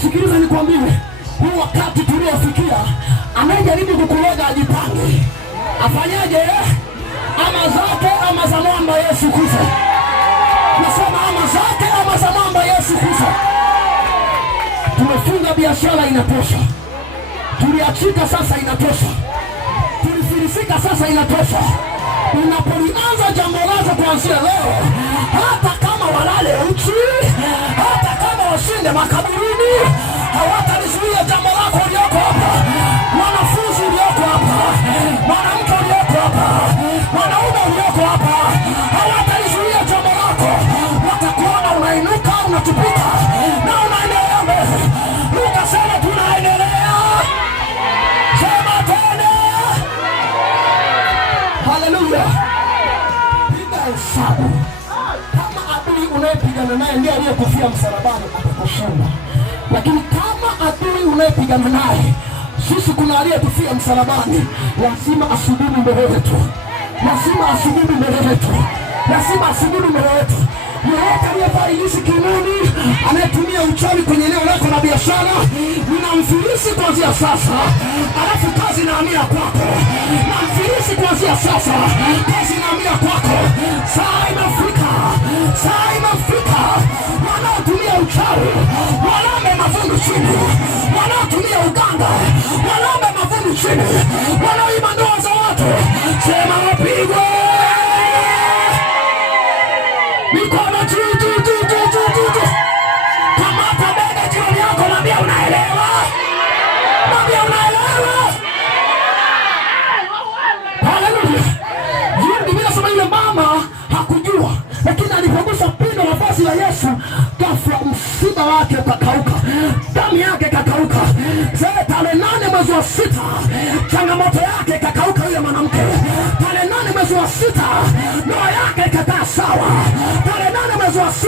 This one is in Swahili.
Sikiliza nikwambie, huu wakati tuliofikia, anayejaribu kukuloga ajipange. Afanyaje? Ama zake ama za mwamba Yesu kufa. Nasema ama zake ama za mwamba Yesu kufa. Tumefunga biashara, inatosha. Tuliachika, sasa inatosha. Tulifilisika, sasa inatosha. Unapolianza jambo lako kuanzia leo, hata kama walale uchi, hata kama washinde makaburini, hawatalizuia jambo lako ulioko hapa. Mwanafunzi ulioko hapa, mwanamke ulioko hapa, mwanaume ulioko hapa, hawatalizuia jambo lako. Watakuona unainuka, unatupika na unaendelea mbele. Ukasema tunaendelea. Sema tena. Haleluya. Piga hesabu. Kama adui unayepigana naye ndiye aliyekufia msalabani, atakushinda. Lakini kama adui unayepigana naye, sisi kuna aliyetufia msalabani, lazima asujudu mbele yetu. Lazima asujudu mbele yetu. Lazima asujudu mbele yetu. Yeyote aliyevaa ilisi kinuni, anayetumia uchawi kwenye eneo lako la biashara, ninamfilisi kuanzia sasa. Alafu kazi inahamia kwako. Namfilisi kuanzia sasa. Kazi inahamia kwako. Saa imefika. Saa imefika. Wanaotumia uchawi, wanaombe mavuno chini. Wanaotumia uganga, wanaombe mavuno chini. Wanaoiba ndoa za watu, sema wapigwe. Mikono juu juu juu juu juu juu. Kamata bega jirani yako, mwambie unaelewa. Mwambie unaelewa. Haleluya. Biblia inasema yule mama hakujua, lakini alipogusa pindo la vazi la Yesu, ghafla msiba wake ukakauka. Damu yake ikakauka. Tarehe 8 mwezi wa 6, changamoto yake ikakauka yule mwanamke. Tarehe 8 mwezi wa 6, ndoa yake ikakaa sawa. Tarehe 8 mwezi wa 6,